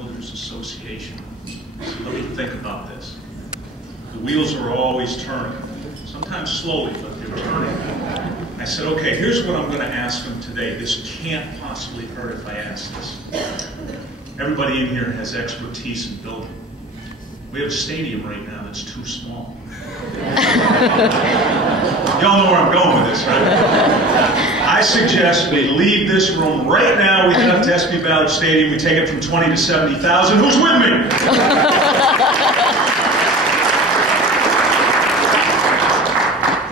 Builders Association. Let me think about this. The wheels are always turning, sometimes slowly, but they're turning. I said, okay, here's what I'm going to ask them today. This can't possibly hurt if I ask this. Everybody in here has expertise in building. We have a stadium right now that's too small. Y'all know where I'm going with this, right? I suggest we leave this room right now. We head up to SB Ballard Stadium. We take it from 20 to 70,000. Who's with me?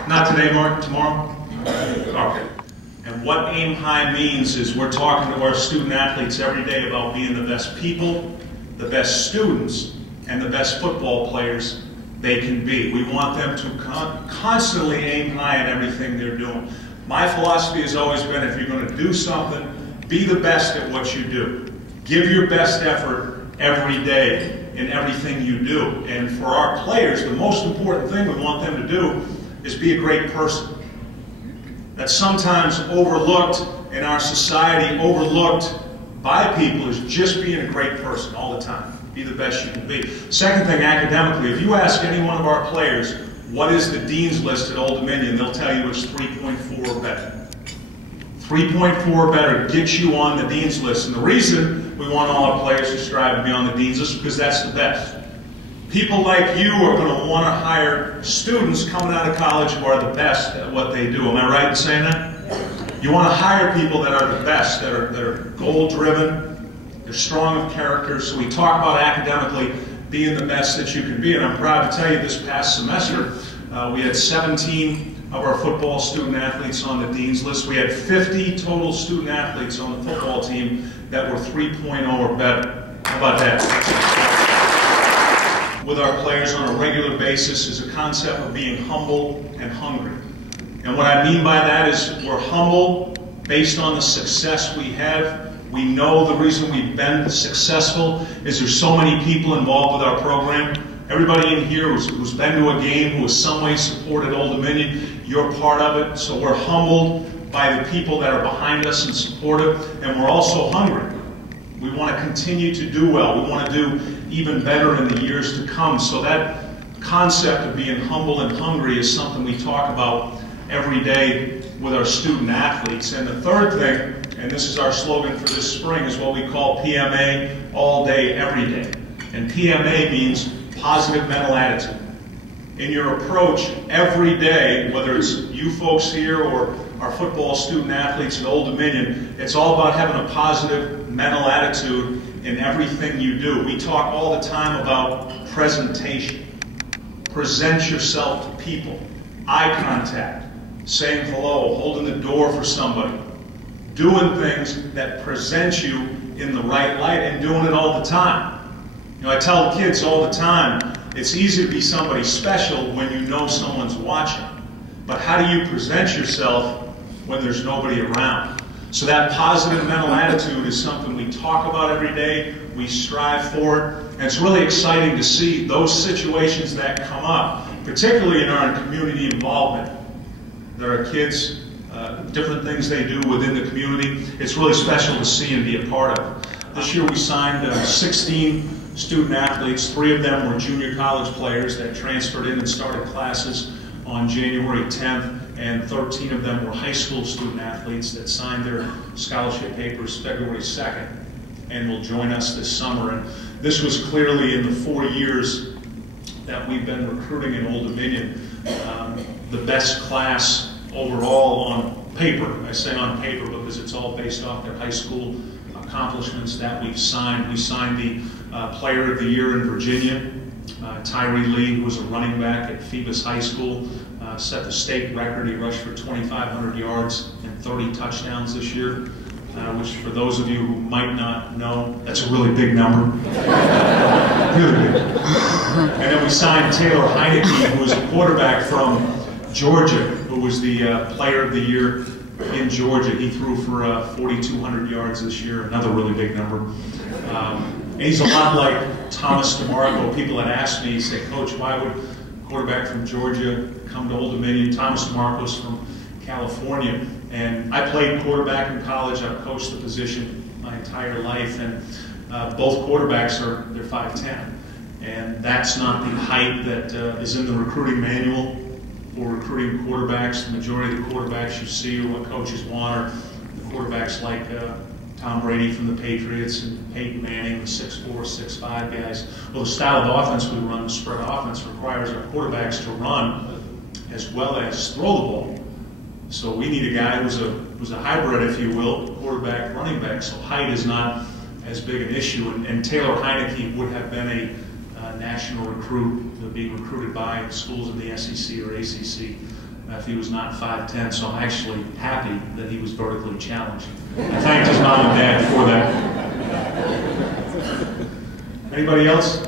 Not today, Mark. Tomorrow? Okay. And what Aim High means is we're talking to our student athletes every day about being the best people, the best students, and the best football players they can be. We want them to constantly aim high at everything they're doing. My philosophy has always been, if you're going to do something, be the best at what you do. Give your best effort every day in everything you do. And for our players, the most important thing we want them to do is be a great person. That's sometimes overlooked in our society, overlooked by people, is just being a great person all the time. Be the best you can be. Second thing, academically, if you ask any one of our players, what is the Dean's List at Old Dominion, they'll tell you it's 3.4 or better. 3.4 or better gets you on the Dean's List. And the reason we want all our players to strive to be on the Dean's List is because that's the best. People like you are going to want to hire students coming out of college who are the best at what they do. Am I right in saying that? You want to hire people that are the best, that are goal-driven, they're strong of character. So we talk about academically being the best that you can be. And I'm proud to tell you this past semester, we had 17 of our football student athletes on the Dean's List. We had 50 total student athletes on the football team that were 3.0 or better. How about that? With our players on a regular basis is a concept of being humble and hungry. And what I mean by that is we're humble based on the success we have. We know the reason we've been successful is there's so many people involved with our program. Everybody in here who's been to a game, who has some way supported Old Dominion, you're part of it. So we're humbled by the people that are behind us and supportive, and we're also hungry. We want to continue to do well. We want to do even better in the years to come. So that concept of being humble and hungry is something we talk about every day with our student athletes. And the third thing, and this is our slogan for this spring, is what we call PMA, all day, every day. And PMA means positive mental attitude. In your approach every day, whether it's you folks here or our football student athletes at Old Dominion, it's all about having a positive mental attitude in everything you do. We talk all the time about presentation. Present yourself to people. Eye contact. Saying hello. Holding the door for somebody. Doing things that present you in the right light and doing it all the time. You know, I tell the kids all the time, it's easy to be somebody special when you know someone's watching. But how do you present yourself when there's nobody around? So that positive mental attitude is something we talk about every day, we strive for it, and it's really exciting to see those situations that come up, particularly in our community involvement. There are kids, different things they do within the community. It's really special to see and be a part of. This year we signed 16 student athletes. 3 of them were junior college players that transferred in and started classes on January 10th, and 13 of them were high school student athletes that signed their scholarship papers February 2nd and will join us this summer. And this was clearly in the 4 years that we've been recruiting in Old Dominion, the best class overall on paper. I say on paper because it's all based off their high school accomplishments that we've signed. We signed the Player of the Year in Virginia. Tyree Lee, who was a running back at Phoebus High School, set the state record. He rushed for 2,500 yards and 30 touchdowns this year, which for those of you who might not know, that's a really big number. Really big. And then we signed Taylor Heineke, who was a quarterback from Georgia, who was the Player of the Year in Georgia. He threw for 4,200 yards this year, another really big number. And he's a lot like Thomas DeMarco. People had asked me, say, Coach, why would a quarterback from Georgia come to Old Dominion? Thomas DeMarco's from California. And I played quarterback in college. I've coached the position my entire life. And both quarterbacks they're 5'10", and that's not the height that is in the recruiting manual for recruiting quarterbacks. The majority of the quarterbacks you see or what coaches want are the quarterbacks like Tom Brady from the Patriots and Peyton Manning, the 6'4", 6'5" guys. Well, the style of offense we run, the spread offense, requires our quarterbacks to run as well as throw the ball. So we need a guy who's a hybrid, if you will, quarterback, running back. So height is not as big an issue. And Taylor Heineke would have been a national recruit, being recruited by schools in the SEC or ACC if he was not 5'10". So I'm actually happy that he was vertically challenged. I thanked his mom and dad for that. Anybody else?